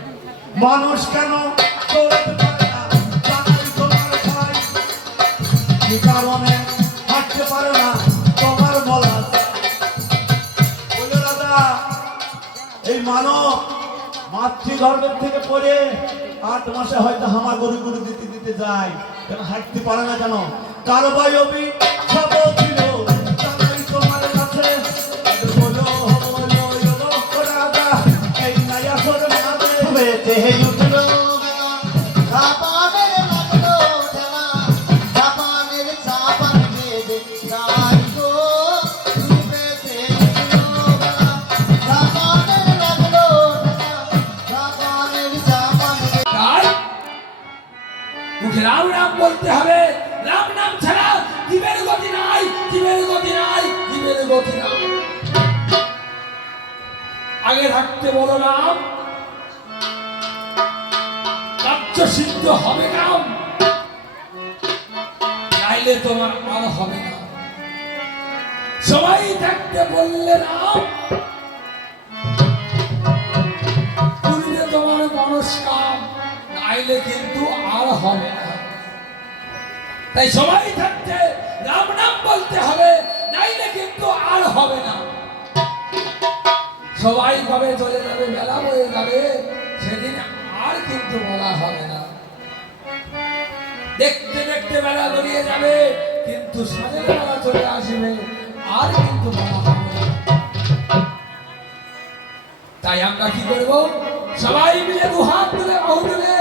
মানুষ কেন দৌড়াতে পারে না? জানাই তোমার ভাই। কি কারণে হাঁটতে পারে না তোমার বলা আছে। বলে দাদা, এই মানব মাতৃগর্ভের থেকে পড়ে 8 মাসে হয়তো হামা গরু গরু দিতে দিতে যায়, কেন হাঁটতে পারে না কেন? কারো ভাই অবি সব ছিল, জানাই তোমার কাছে। বলো বলো রাজা, এই নাই আসর মাঝে বেঁচে উঠলো বেলা, জাপানের লাগলো ঠেলা, জাপানের চাপান বেঁধে যাই গো। বেঁচে উঠলো বেলা, জাপানের লাগলো ঠেলা, জাপানের চাপান বেঁধে। তাই মুখে রাম রাম বলতে হবে। রাম নাম ছাড়া জীবের গতি নাই, জীবের গতি নাই, জীবের গতি নাই। আগে থাকতে বলো রাম, কার্য সিদ্ধ হবে রাম, চাইলে তোমার আর হবে না। সবাই থাকতে বললে রাম, পূর্বে তোমার মনস্কাম, নাইলে কিন্তু আর হবে না। তাই সবাই থাকতে রাম নাম বলতে হবে, নাইলে কিন্তু আর হবে না। সবাই কবে চলে যাবে, বেলা বয়ে যাবে, সেদিন আর কিন্তু বলা হবে না। দেখতে দেখতে বেলা গড়িয়ে যাবে, কিন্তু সাজের বেলা চলে আসবে, আর কিন্তু বলা হবে না। তাই আমরা কি করব? সবাই মিলে দুহাত তুলে বাহু তুলে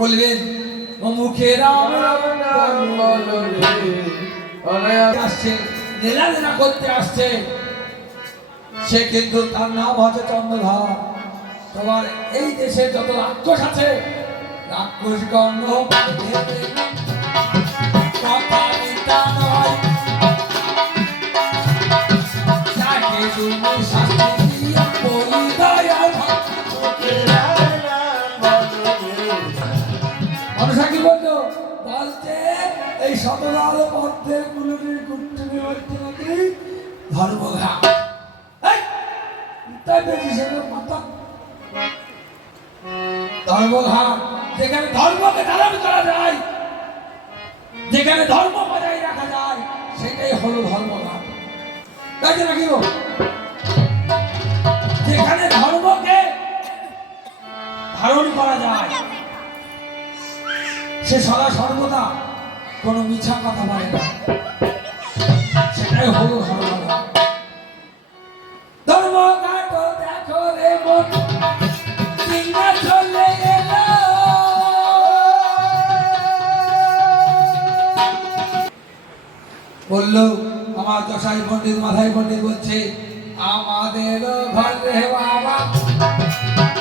বলবেন, ও মুখে রাম রাম বলো রে। আসছে লীলা লীলা করতে আসছে, সে কিন্তু তার নাম হচ্ছে চন্দ্রধর। তোমার এই দেশে যত রাক্ষস আছে, রাক্ষস গণ কথা মিথ্যা নয়, তাকে তুমি শাস্তি দিয়া বলি দয়াল। মানুষা কি বললো? বলছে এই শতলাল পথের গুলোর কুটুমি বলতে নাকি ধর্মঘাট। ধর্মঘাট, যেখানে ধর্মকে ধারণ করা যায়, যেখানে ধর্ম বজায় রাখা যায়, সেটাই হলো ধর্মঘাট। তাই তো নাকি? যেখানে ধর্মকে ধারণ করা যায়, সে সদা সর্বদা কোনো মিছা কথা বলে না, সেটাই হলো ধর্মঘাট। ধর্মঘাট দেখো রে মন, দিনা চলে গেল। বললো আমার দশাই পণ্ডিত, মাথায় পণ্ডিত বলছে, আমাদের ঘর রে বাবা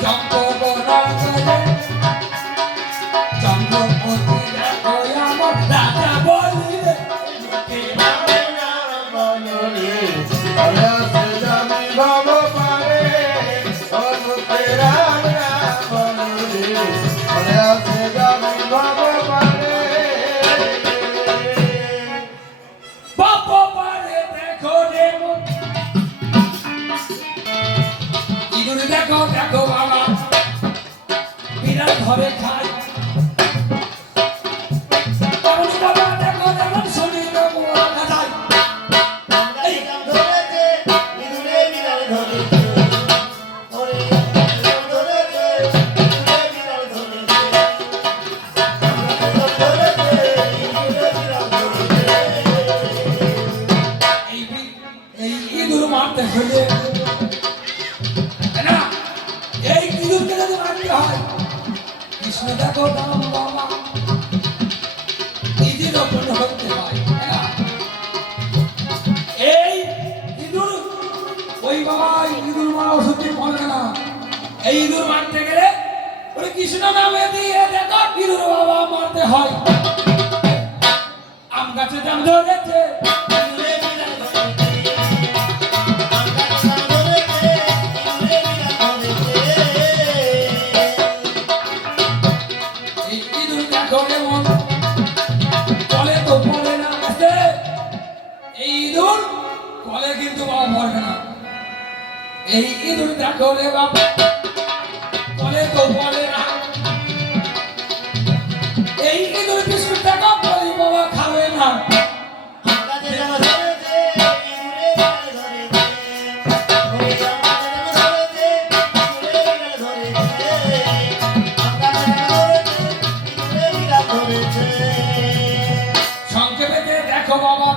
চন্দ্রপতি, চন্দ্রপতি দেখো আমার রাজা বলি রে। দেখো দেখো বাবা বিরাট ঘরে খায়, বাবা দেখো যেমন শনি যায়। এই ইঁদুর মারতে হলে এই ইঁদুরকে যদি মারতে হয়, কৃষ্ণ দেখো দাম বাবা নিজের ওপর জন্য করতে হয়, তাই না? এই ইঁদুর, ওই বাবা ইঁদুর মারা ওষুধ দিয়ে মরবে না। এই ইঁদুর মারতে গেলে ওই কৃষ্ণ নামে দিয়ে দেখো ইঁদুর বাবা মারতে হয়। আম গাছে জাম ধরেছে, ইঁদুরে বিড়াল ধরেছে, আম গাছে জাম ধরেছে, ইঁদুরে বিড়াল ধরেছে। এই ইঁদুর দেখো কেমন কলে তো পড়ে না। আছে এই ইঁদুর কলে কিন্তু বাবা মরবে না। এই ইঁদুর দেখো রে বাবা কলে তো পড়ে না। এই ইঁদুর বিস্কুট দেখো বলি বাবা খাবে না। আম গাছে জাম ধরেছে, ইঁদুরে বিড়াল ধরেছে, ওই আম গাছে জাম ধরেছে, ইঁদুরে বিড়াল ধরেছে। আম গাছে জাম ধরেছে, ইঁদুরে বিড়াল ধরেছে। সংক্ষেপে দেখো বাবা,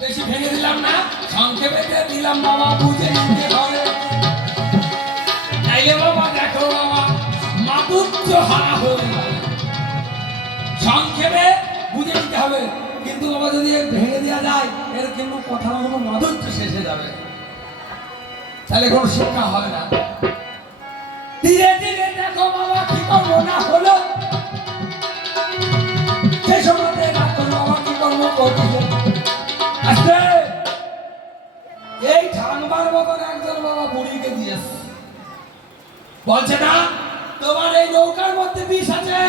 বেশি ভেঙে দিলাম না, সংক্ষেপে দিলাম বাবা, বুঝে নিতে হবে। তাইলে বাবা দেখো বাবা মাধুর্য হারা হয়ে যাবে। সংক্ষেপে বুঝে নিতে হবে, কিন্তু বাবা যদি এর ভেঙে দেওয়া যায় এর কিন্তু কথার কোনো মাধুর্য শেষ হয়ে যাবে, তাহলে কোনো শিক্ষা হবে না। ধীরে ধীরে দেখো বাবা কি করবো না হলো, সেই সময়তে ডাক্তার বাবা কি কর্ম করছিল। আস্তে এই ঠানবার মতন একজন বাবা বুড়িকে দিয়েছে, বলছে না তোমার এই নৌকার মধ্যে বিষ আছে,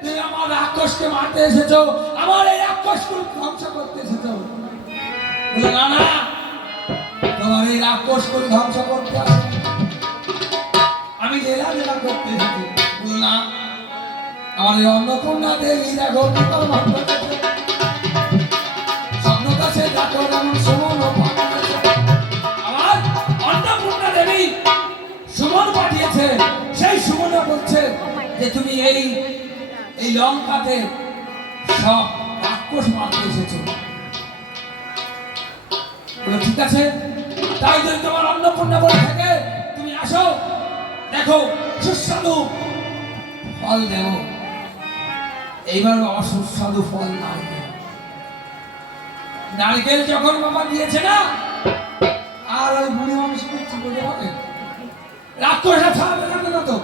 তুমি আমার রাক্ষসকে মারতে এসেছো, আমার এই রাক্ষসকে ধ্বংস করতে এসেছো। বলে না না, তোমার এই রাক্ষসকে ধ্বংস করতে আসে, আমি লীলা লীলা করতে এসেছি। বলে না, আমার এই অন্নপূর্ণা দেবী দেখো কি কর্ম করতেছে, স্বপ্ন কাছে দেখো যেমন সুমন ও পাঠিয়েছে। আমার অন্নপূর্ণা দেবী সুমন পাঠিয়েছে, সেই সুমনে বলছে যে তুমি এই লঙ্কাতে সব রাক্ষস মারতে এসেছো। বলে ঠিক আছে, তাই যদি তোমার অন্নপূর্ণা বলে থাকে তুমি আসো, দেখো সুস্বাদু ফল দেব। এইবার বাবা সুস্বাদু ফল নারকেল যখন বাবা দিয়েছে না, আর ওই বুড়ি মানুষ করছি বলে হবে রাক্ষসরা ছাড়বে না তো,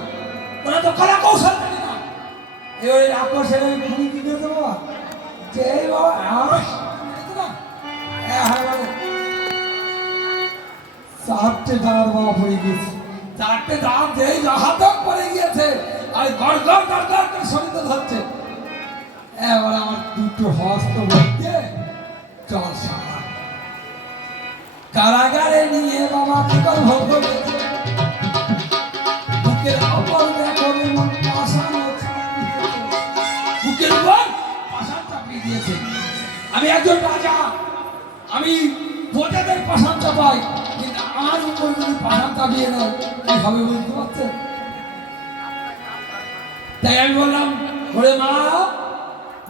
ওরা তো কলা কৌশল জানে না। ওই রাক্ষসের ওই বুড়ি কি করতে বাবা, যে এই বাবা চারটে দাঁড় বাবা পড়ে গিয়েছে, চারটে দাঁত যেই হাতক পড়ে গিয়েছে আর গড় গড় গড় গড় করে শরীরে ধরছে। এবার আমার দুটো হস্ত বলতে চল সারা কারাগারে নিয়ে বাবা কি কর ভোগ করেছে। বুকের অপর দেখো এমন পাষাণ বুকের উপর পাষাণ চাপিয়ে দিয়েছে। আমি একজন রাজা, আমি প্রজাদের পাষাণ চাপাই, কিন্তু আমার উপর যদি পাষাণ চাপিয়ে দেয় কি হবে বুঝতে পারছেন? তাই আমি বললাম ওরে মা,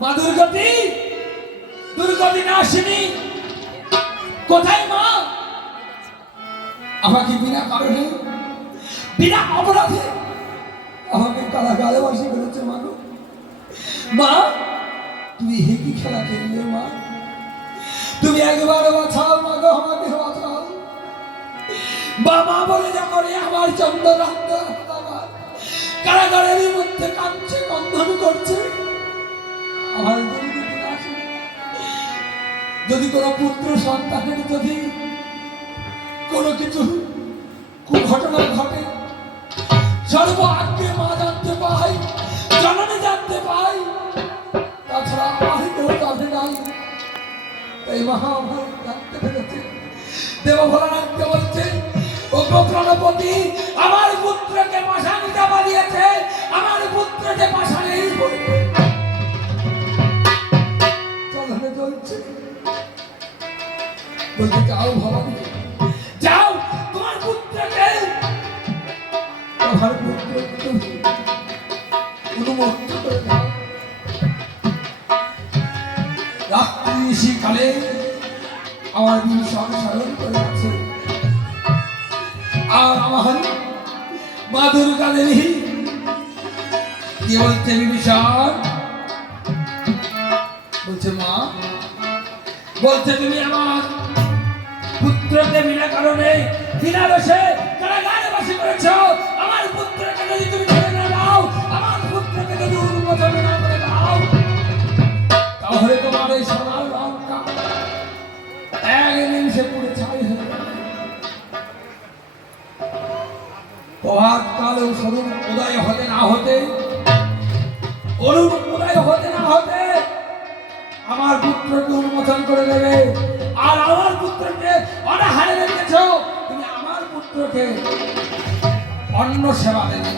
মা দুর্গতি, দুর্গতি না আসেনি কোথায় মা? আমাকে বিনা কারণে বিনা অপরাধে আমাকে কারাগারে বাসী করেছে মা গো। মা তুমি হে কি খেলা খেললে মা, তুমি একবার বাঁচাও মা গো, আমাকে বাঁচাও। বা মা বলে যখন আমার চন্দ্র কারাগারের মধ্যে কাঁদছে, বন্ধন করছে, আমার যদি কোনো পুত্র সন্তানের যদি কোনো কিছু কুঘটনা ঘটে, সর্ব আগে মা জানতে পাই, জননী জানতে পাই, তাছাড়া আমার কেউ জানে নাই। তাই মা আমার জানতে পেরেছে, দেবভোলানাথকে বলছে ও প্রাণপতি, আমার পুত্রকে পাষাণে চাপা দিয়েছে, আমার পুত্রকে পাষাণেই পড়বে। চলনে চলছে বলতে যাও ভবানী, যাও তোমার পুত্রকে, আমার পুত্রকে অনুমোক্ত করে দাও। রাত্রি কালে আমার ভীষণ স্মরণ করে আছে, আর আমার মা দুর্গা দেবী কি বলছে বিভীষণ, বলছে তুমি আমার পুত্রকে বিনা কারণে বিনা দোষে কারাগারে বাসী করেছ। আমার পুত্রকে যদি তুমি ছেড়ে না দাও, আমার পুত্রকে যদি উন্মোচন না করে দাও, তাহলে তোমার এই সোনার লঙ্কা এক নিমিষে পুড়ে ছাই হয়ে যাবে। প্রভাত কালেও স্বরূপ উদয় হতে না হতে, অরুণ উদয় হতে না হতে আমার পুত্রকে উন্মোচন করে দেবে। আর আমার পুত্রকে অনাহারে রেখেছ, তুমি আমার পুত্রকে অন্ন সেবা দেবে।